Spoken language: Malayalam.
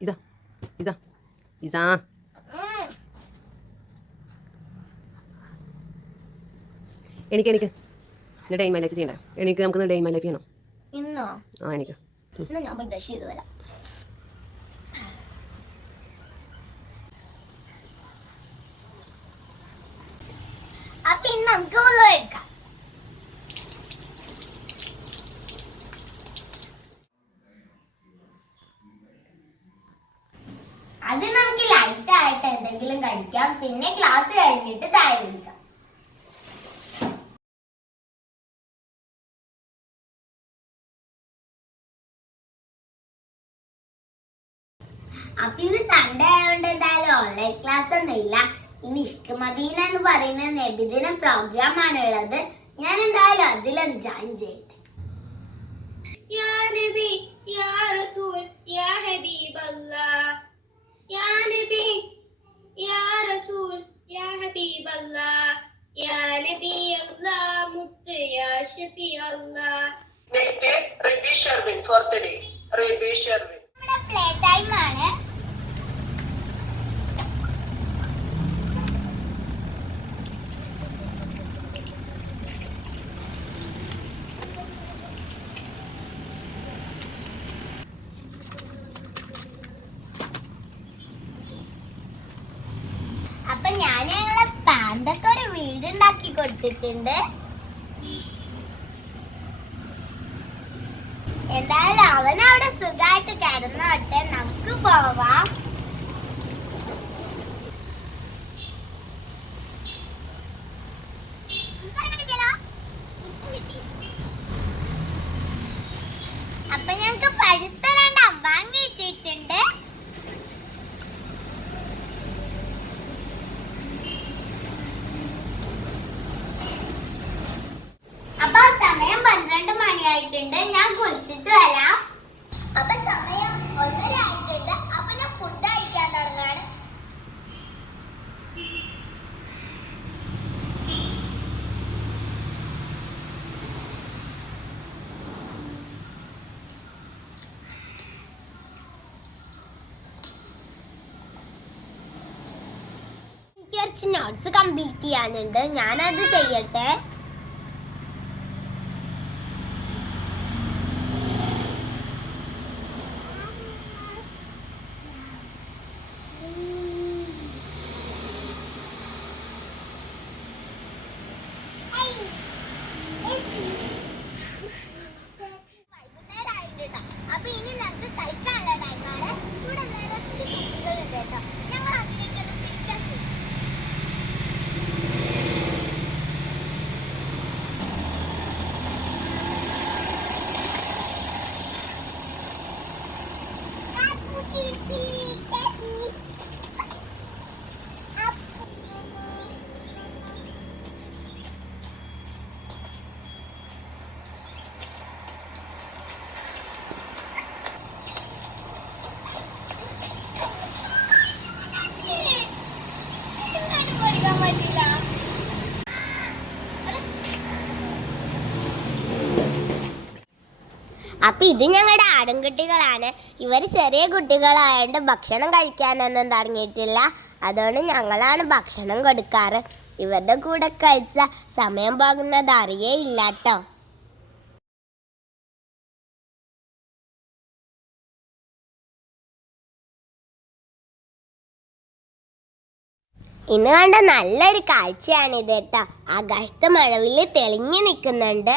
ഇതാ ഇതാ ഇതാ. എനിക്ക് എനിക്ക്. ഇന്ന് ഡേ മൈ ലൈഫ് ചെയ്യണ്ട? എനിക്ക് നമുക്ക് ഡേ മൈ ലൈഫ് ചെയ്യണം. ഇന്നോ? ആ എനിക്ക്. ഞാൻ പോയി ബ്രഷ് ചെയ്ത് വരാം. അപ്പൊ ഇന്ന് നമുക്ക് വെള്ളം എടുക്കാം. എന്തെങ്കിലും കഴിക്കാം. പിന്നെ ക്ലാസ് കഴിഞ്ഞിട്ട് ചായ കുടിക്കാം. അപ്പൊ ഇന്ന് സൺഡേ ആയതുകൊണ്ട് എന്തായാലും ഓൺലൈൻ ക്ലാസ് ഒന്നും ഇല്ല. ഇനി ഇഷ്ക് മദീന എന്ന് പറയുന്ന നബിദിന പ്രോഗ്രാം ആണ് ഉള്ളത് ഞാൻ എന്തായാലും അതിലൊന്ന് ജോയിൻ ചെയ്യട്ടെ. യാ നബി യാ റസൂൽ യാ ഹബീബല്ലാ യാ നബി അല്ലാ യാ ഷഫി അല്ലാ next Ribi Sharvin fourth day Ribi play time ആണ്. പാന്തൊക്കെ ഒരു വീടുണ്ടാക്കി കൊടുത്തിട്ടുണ്ട്? എന്തായാലും അവൻ അവിടെ സുഖമായിട്ട് കിടന്നോട്ടെ നമുക്ക് പോവാം അപ്പൊ ഞങ്ങക്ക് പഴുത്ത രണ്ട് അമ്പാങ്ങ കിട്ടിയിട്ടുണ്ട് അപ്പൊ സമയം പന്ത്രണ്ട് മണിയായിട്ടുണ്ട് ഞാൻ കുളിച്ചിട്ട് വരാം അപ്പൊ സമയം ഒന്നര ആയിട്ടുണ്ട് അപ്പൊ ഞാൻ ഫുഡ് കഴിക്കാൻ തുടങ്ങാണ് എനിക്ക് കുറച്ച് നോട്ട്സ് കംപ്ലീറ്റ് ചെയ്യാനുണ്ട്. ഞാനത് ചെയ്യട്ടെ. അപ്പൊ ഇത് ഞങ്ങളുടെ ആടുംകുട്ടികളാണ്. ഇവർ ചെറിയ കുട്ടികളായതുകൊണ്ട് ഭക്ഷണം കഴിക്കാനൊന്നും തുടങ്ങിയിട്ടില്ല. അതുകൊണ്ട് ഞങ്ങളാണ് ഭക്ഷണം കൊടുക്കാറ്. ഇവരുടെ കൂടെ കഴിച്ച സമയം പോകുന്നത് അറിയേ ഇല്ലാട്ടോ ഇന്ന് കണ്ട നല്ലൊരു കാഴ്ചയാണിത് കേട്ടോ. ആകാശത്ത് മഴവിൽ തെളിഞ്ഞു നിൽക്കുന്നുണ്ട്